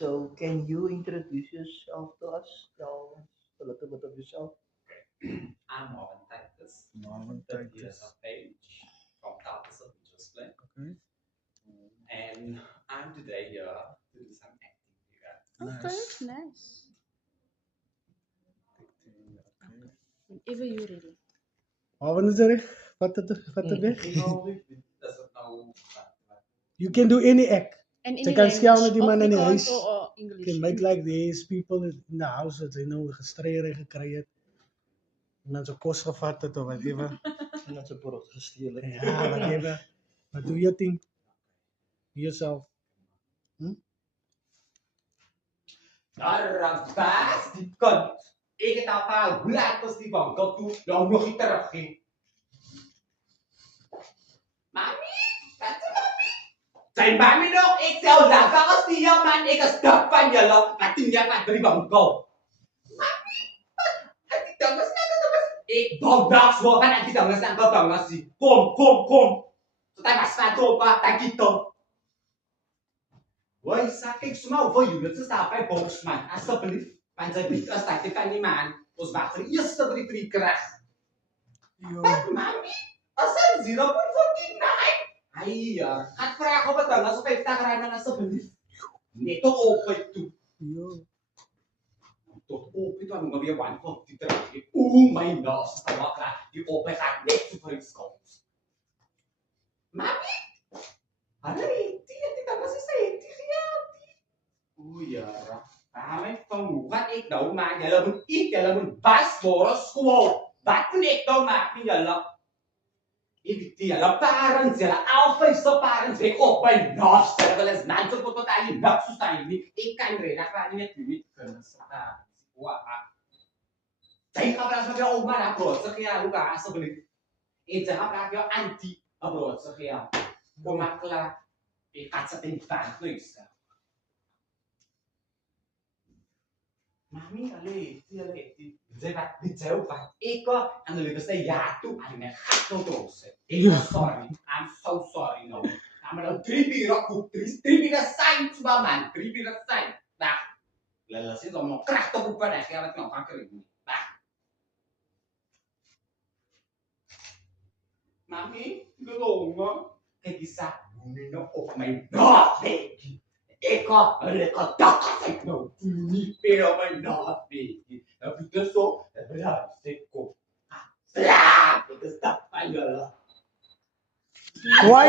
So can you introduce yourself to us? Tell us a little bit of yourself. I'm Marvin Titus, Marvin 30 years Titus. of age, from Tartus of Jocelyn, Okay. and I'm today here to do some acting here. Okay, Nice. nice. Okay. Whenever you're ready. Marvin is er? Wat het weg? Does it know what You can do any act. And Sy any kan skel met language, die man in die Afrikaans huis. or English. Can make like these people in the house dat hy nou gestreer gekry het. En dan so kos gevat het of whatever. En dan zijn brood gesteel. hè. Ja, whatever. But do your thing. Be yourself. Darabas, die kant. Ik het al paar blaadjes die van God toe, nou nog niet terug ging. Mami, wat is mami? Zijn mami nog? Ik zou lachen als die jou man, ik is stuk van jullie. Wat die jij gaat brengen van God. Mami, wat die tongen snakken. Ik donderdag zo van die tongen snakken tongen zie. Kom. Zodat was van dopa, dat die tong. Woi, sakit semua voor jullie te staan bij Boxman. Alsjeblieft, want zij biedt als dat je kan niet man. Ons wacht voor de eerste brief krijgt. Yo. Mami, als er 0.49. Ai, gaat vragen of het dan alsof hij takramen alsjeblieft. Nee, tot open toe. Yo. Tot open toe, dan weer one van die terug. Mijn neus, dat was klaar. Die open gaat net zo voor iets komt. Mami, die dan was is hij. Oei, ja. Mijn van wat ik nou maak, jij moet bas voor school. Wat moet ik nou maken, jullie? Ik die jullie parents, jullie alfa parents, ik op mijn neus, wel eens mensen tot aan je neus zo staan niet. Ik kan reden, ik ga niet kunnen staan. Wah. Saya kapra sa kaya uma na bro, sa kaya lugar sa balik. Sa kapra kaya anti bro, sa kaya bumakla ikat sa tintan no isa. Mami ali, ti zebat di jauh pa. Iko ang lugar sa yatu ali na hatto terus. I'm so sorry no. Nama daw tripi roku, tripi na sign subaman, tripi na sign. Dah. Lalasin so mo crack to pa na kaya natin ang kakrinig. Mami, gelongen. Kijk die zak, nu nog op mijn nachtbeekje. Ik had een lekker dak, ik nou niet meer op mijn nachtbeekje. Dan vind ik zo, dan blijf ik op. Slaap, ik is dat van jullie. Why?